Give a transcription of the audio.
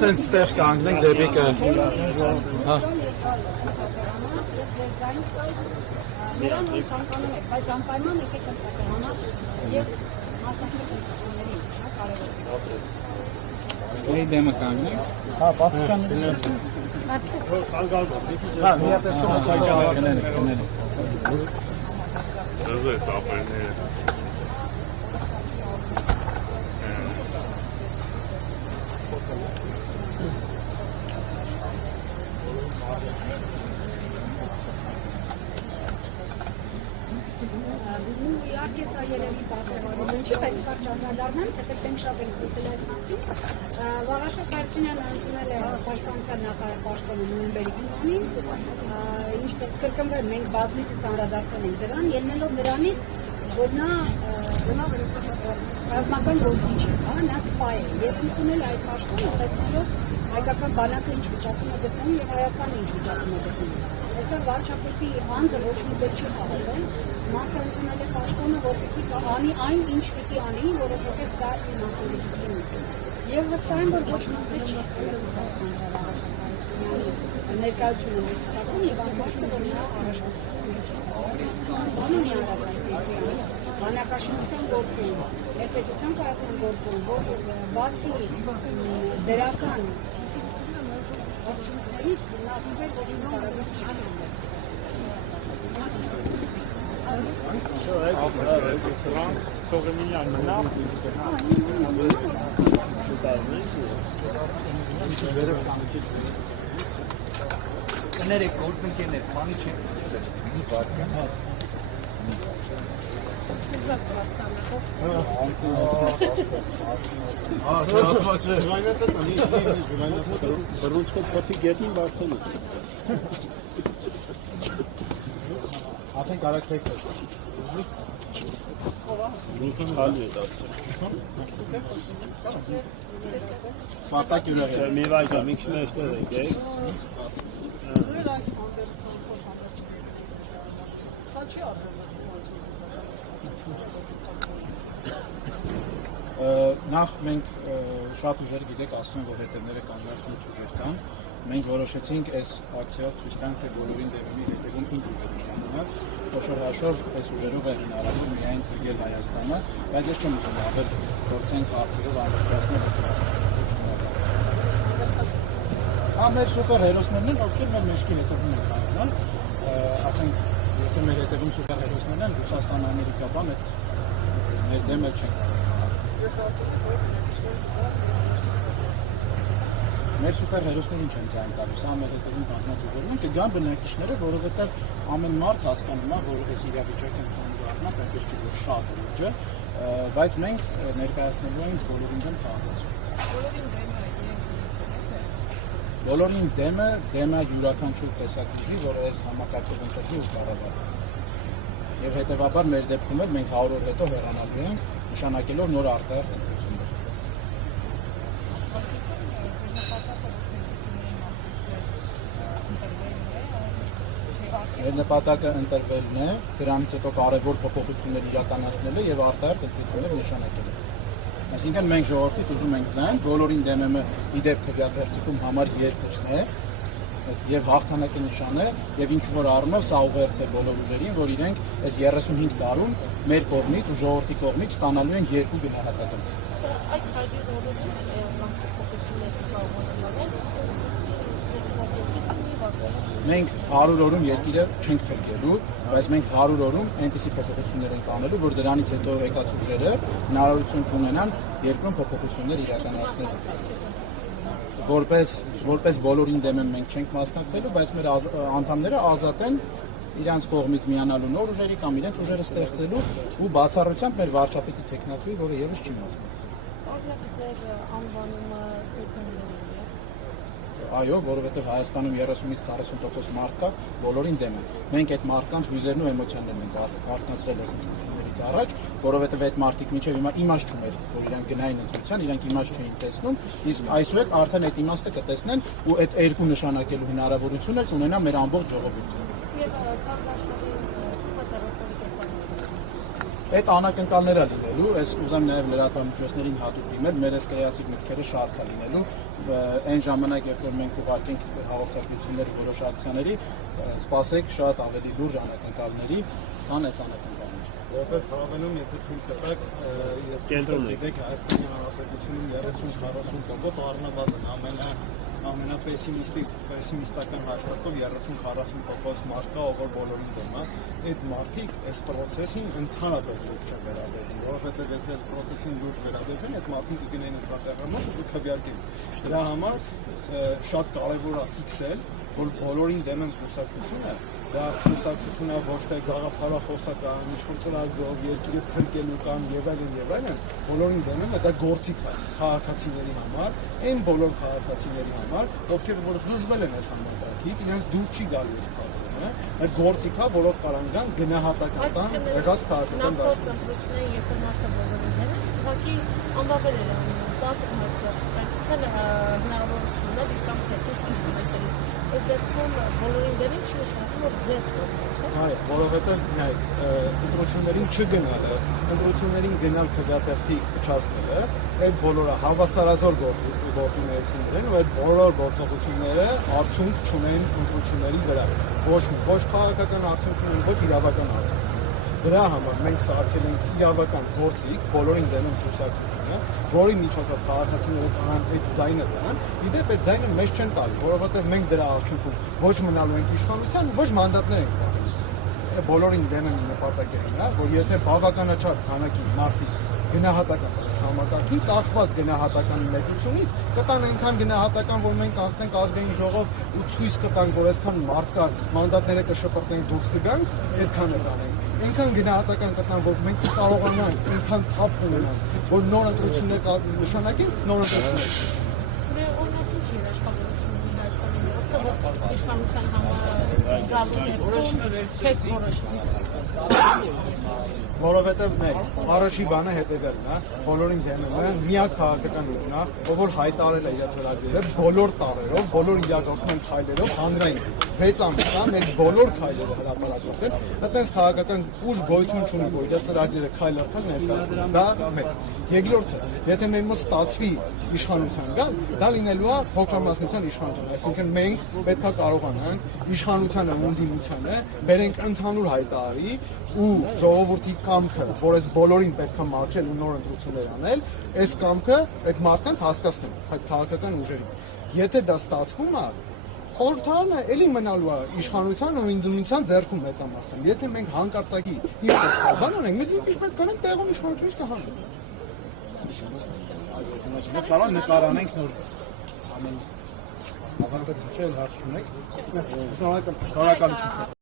Սենց ստեղ կանգնենք դեպիկը Եի դեմը կանգնենք Հա, պաստիկանները Հա, միատեսկում Իհարկե սա երևի պատահարում չի, բայց կարճ անդրադառնամ, թեպետ մենք շատ ենք խոսել այդ մասին։ Վաղաշեն Հարությունյանը ընդունել է Պաշտպանության նախարար պաշտոնը նոյեմբերի 20-ին, ինչպես կրկնվել մենք բազմիցս անդրադարձել ենք դրան, ելնելով նրանից, որ նա ռազմական գործիչ է, նա սպա է եւ ընդունել այդ պաշտոնը տեսնելով հայկական բանակը ինչ վիճակում է գտնվում եւ Հայաստանը ինչ վիճակում է գտնվում։ Այստեղ վարչապետի անձը ոչ մի դեր չի խաղացել, մարդը ընդունել է պաշտոնը, որպեսզի անի այն, ինչ պիտի անի, որովհետև դա իմաստավորություն է։ Եվ վստահ եմ, որ ոչ մի ստեղ չի ներկայությունը մեծացնում եւ ամբողջը որ նա առաջնորդում բանակաշինության գործում, ներպետության կայացման գործում, որ բացի դրական արդյունքներից նասնվել ոչ մի կարևոր չի Կներեք գործընկերներ, բանի չեք սկսել մի բարգան Բռունցքով պրտի գետին բարձել է Ատեն կարակ պեք Բռունցքան հալի է դարձել Սպարտակ յուրեղ է Մի վայջա, մի քիչ մեջտեղ եք Սա չի Նախ մենք շատ ուժեր գիտեք ասում են, որ հետևները կանգնած մոտ ուժեր կան Մենք որոշեցինք այս ակցիայով ցույց տանք, թե բոլորին դեպի հետևում ինչ ուժեր են կանգնած Խոշոր հաշվով այս ուժերով է հնարավոր միայն փրկել Հայաստանը Բայց ես չեմ ուզում ավել փորձենք հարցերով ամբողջացնել այս Հա մեր սուպեր հերոսներն են, ովքեր մեր մեջքի հետևում են կանգնած Ասենք, եթե մեր հետևում սուպեր հերոսներն են, Ռուսաստան, Ամերիկա բան, մեր դեմ էլ չեն Մեր սուպեր հերոսներին չեն ձայն տալիս, ամեն հետևում կանգնած ուժերն են, կգան բնակիչները, որովհետև ամեն մարդ հասկանում է, որ այս իրավիճակը ընդհանուր առմամբ այնպես չի, որ շատ ուժ է, բայց մենք ներկայացնելու ենք բոլորին դեմ քաղաքացու։ Բոլորին դեմը յուրաքանչյուր տեսակ ուժի, որ այս համակարգով ընտրվի ու կառավարվի։ Եվ հետևաբար մեր դեպքում էլ մենք 100 օր հետո հեռանալու ենք, նշանակելով նոր արտահերթ ընտրություններ։ Մեր նպատակը ընտրվելն է, դրանից հետո կարևոր փոփոխություններ իրականացնելը եւ արտահերթ ընտրություններ նշանակելը։ Այսինքն մենք ժողովրդից ուզում ենք ձայն, բոլորին դեմը իդեպ քվեաթերթիկում համար 2-ն է եւ հաղթանակի նշան է եւ ինչ որ առումով սա ուղերձ է բոլոր ուժերին, որ իրենք այս 35 տարում մեր կողմից ու ժողովրդի կողմից ստանալու են 2 գնահատական։ Այդ հայտնի Մենք 100 օրում երկիրը չենք փրկելու, բայց մենք 100 օրում այնպիսի փոփոխություններ ենք անելու, որ դրանից հետո եկած ուժերը հնարավորություն կունենան երկրում փոփոխություններ իրականացնելու։ Որպես բոլորին դեմ մենք չենք մասնակցելու, բայց մեր անդամները ազատ են իրանց կողմից միանալու նոր ուժերի կամ իրենց ուժերը ստեղծելու ու բացառությամբ մեր վարչապետի տեխնացուի, որը եւս չի մասնակցել։ Այո, որովհետև Հայաստանում 30-ից 40% մարդ կա, բոլորին դեմ են։ Մենք այդ մարդկանց հույզերն ու էմոցիաներն ենք արտնացրել այս ընտրություններից առաջ, որովհետև այդ մարդիկ մինչև հիմա իմաստ չուներ, որ իրանք գնային ընտրության, իրանք իմաստ չէին տեսնում, իսկ այսուհետ արդեն այդ իմաստը կտեսնեն ու այդ երկու նշանակելու հնարավորությունը կունենա մեր ամբողջ ժողովուրդը։ Այդ անակնկալները լինելու, այս ուզեմ նաև լրատվամիջոցներին հատուկ դիմել, մեր այս կրեատիվ մտքերը շարքա լինելու, այն ժամանակ, երբ որ մենք ուղարկենք հաղորդակցություններ որոշ ակցիաների, սպասեք շատ ավելի լուրջ անակնկալների, քան այս անակնկալները։ Որպես հավելում, եթե թույլ տվեք, գիտեք Հայաստանի Հանրապետությունում 30-40% առնվազն ամենապեսիմիստական հաշվարկով 30-40% մարդ կա, ով որ բոլորին դեմ է, այդ մարդիկ այս պրոցեսին ընդհանրապես լուրջ չեն վերաբերվում, որովհետև եթե այս պրոցեսին լուրջ վերաբերվեն, այդ մարդիկ կգնային ընտրատեղամաս ու կքվեարկեն։ Դրա համար շատ կարևոր է ֆիքսել, որ բոլորին դեմ են կուսակցությունը, դա կուսակցությունը ոչ թե գաղափարախոսական, ինչ-որ ծրագրով, երկիրը փրկելու կամ եւ այլն, բոլորին դեմ են, դա գործիք է քաղաքացիների համար, այն բոլոր քաղաքացիների համար, ովքեր որ զզվել են այս համակարգից, իրենց դուր չի գալի այս թափը, այդ գործիք է, որով կարան գան գնահատական եղած քաղաքական դաշտում։ Երբ որ մարդը բոլորին դեմ է, ուղղակի անբավել է անում, պատուր մարդը, այսինքն հնարավորությունն է իր կամ հետից ինքնուրույն Այս դեպքում բոլորին դեպին չի նշանակում, որ ձեզ կողմը, չէ՞։ Այո, որովհետև ընտրություններին չգնալը, ընտրություններին գնալ քվեաթերթի փչացնելը, այդ բոլորը հավասարազոր գործունեություններ են, ու այդ բոլոր գործողությունները արդյունք չունեն ընտրությունների վրա։ Ոչ քաղաքական արդյունք ունեն, ոչ իրավական արդյունք։ Դրա համար մենք սարքել ենք իրավական գործիք, բոլորին դեմ են կուսակցությունը, որի միջոցով քաղաքացիները կանան այդ ձայնը տան, իդեպ այդ ձայնը մեզ չեն տալի, որովհետև մենք դրա արդյունքում ոչ մնալու ենք իշխանության, ոչ մանդատներ ենք տալի։ Բոլորին դեմ են նպատակերն է, որ եթե բավականաչափ քանակի մարդիկ գնահատական համակարգին կախված գնահատականի մեծությունից կտան այնքան գնահատական, որ մենք անցնենք ազգային ժողով ու ցույց կտանք, որ այսքան մարդ կար, մանդատները կշպրտենք դուրս կգանք, այդքան է տանենք։ Այնքան գնահատական կտան, որ մենք կարողանանք այնքան թափ ունենանք, որ նոր ընտրություններ նշանակենք, նոր ընտրություններ։ Օրինակ ինչ է աշխատողությունը Հայաստանի ներքո իշխանության համար գալու դեպքում չեք որոշվում։ Որովհետև առաջի բանը հետևելն է, բոլորին դեմն է, միակ քաղաքական ուժն է, ով որ հայտարարել է իր ծրագրերը, բոլոր տարերով, բոլոր իրականության քայլերով, հանրային 6 ամիս է մեր բոլոր քայլերը հրապարակվել, այդպես քաղաքական ուժ գոյություն չունի, որ իր ծրագրերը քայլ առ քայլ ներկայացնի։ Դա մեկ։ Երկրորդը, եթե մեր մոտ ստացվի իշխանության գալ, դա լինելու է փոքրամասնության իշխանություն, այսինքն մենք պետք է կարողանանք իշխանությանը ու ընդդիմությանը բերենք ընդհանուր հայտարարի ու ժողովրդի կամքը, որ այս բոլորին պետք է մաքրել ու նոր ընտրություններ անել, այս կամքը այդ մարդկանց հասկացնել, այդ քաղաքական ուժերին։ Եթե դա ստացվում է, խորհրդարանը էլի մնալու է իշխանության ու ընդդիմության ձեռքում մեծամասնում։ Եթե մենք հանկարծակի ինչ-որ բան ունենք, մենք ինչ պետք կանենք տեղում իշխանությունից կհանենք։ Մենք կարող ենք նկարանենք նոր ամեն հավաքածու չէ, հարց չունեք։ Շնորհակալություն։